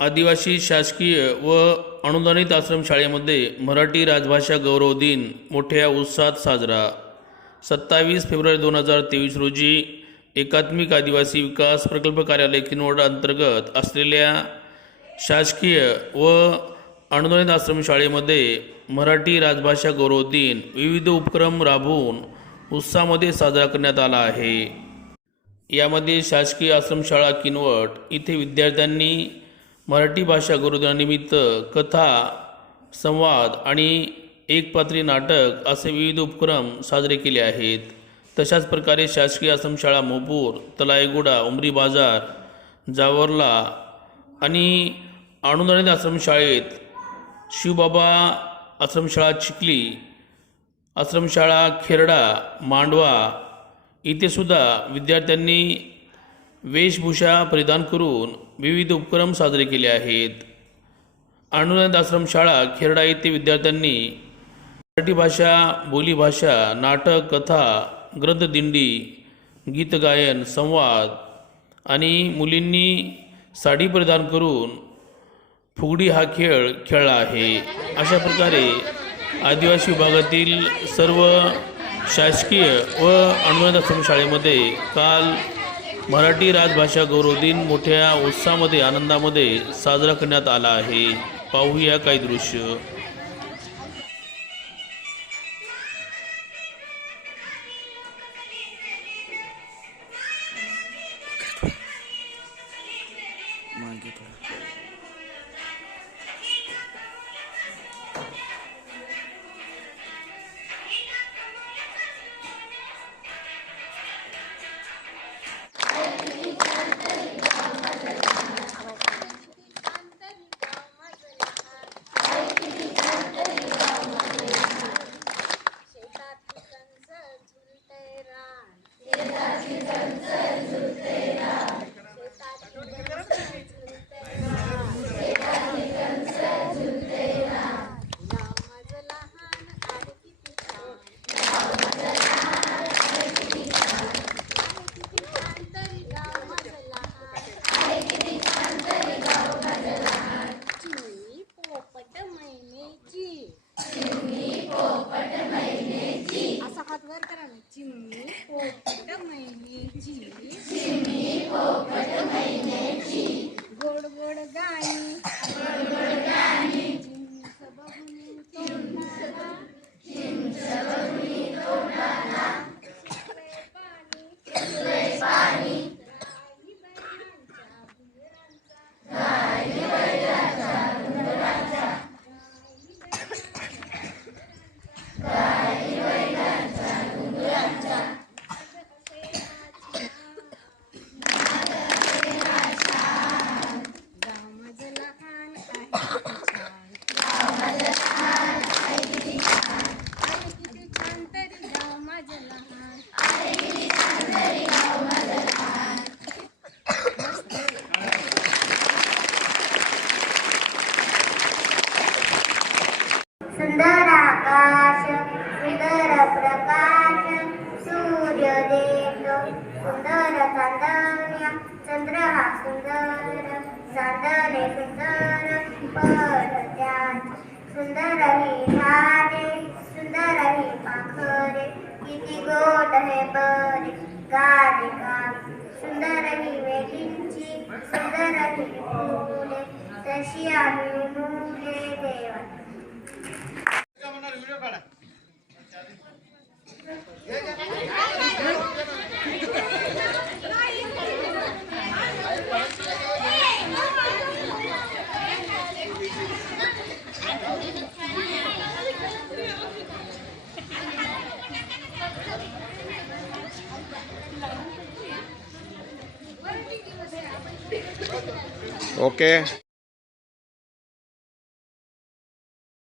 आदिवासी शासकीय व अनुदानित आश्रमशाळेमध्ये मराठी राजभाषा गौरव दिन मोठ्या उत्साहात साजरा. सत्तावीस फेब्रुवारी दोन हजार तेवीस रोजी एकात्मिक आदिवासी विकास प्रकल्प कार्यालय किनवड अंतर्गत असलेल्या शासकीय व अनुदानित आश्रमशाळेमध्ये मराठी राजभाषा गौरव दिन विविध उपक्रम राबवून उत्साहामध्ये साजरा करण्यात आला आहे. यामध्ये शासकीय आश्रमशाळा किनवट इथे विद्यार्थ्यांनी मराठी भाषा गुरुदिनानिमित्त कथा संवाद आणि एकपात्री नाटक असे विविध उपक्रम साजरे केले आहेत. तशाच प्रकारे शासकीय आश्रमशाळा मोपूर तलायगुडा उमरी बाजार जावरला आणि अनुदानित आश्रमशाळेत शिवबाबा आश्रमशाळा चिखली आश्रमशाळा खेरडा मांडवा इथे सुद्धा विद्यार्थ्यांनी वेशभूषा परिधान करून विविध उपक्रम साजरे केले आहेत. अनुदानित आश्रमशाळा खेरडा येथे विद्यार्थ्यांनी मराठी भाषा बोलीभाषा नाटक कथा ग्रंथदिंडी गीतगायन संवाद आणि मुलींनी साडी परिधान करून फुगडी हा खेळ खेळला आहे. अशा प्रकारे आदिवासी विभागातील सर्व शासकीय व अनुदानित आश्रमशाळेमध्ये काल मराठी राजभाषा गौरव दिन मोठ्या उत्साहामध्ये आनंदामध्ये साजरा करण्यात आला आहे. पाहूया काही दृश्य. मागे वर करा सुंदर आकाश सुंदर प्रकाश सूर्य देतो सुंदर चांदण्या चंद्र हा सुंदर चांदणे सुंदर पडत्यात सुंदर ही झाडे सुंदर ही पाखरे किती गोड हे बरे गाणे गा सुंदर ही वेलींची सुंदर ही फुले तशी आम्ही मुले देवा. Okay.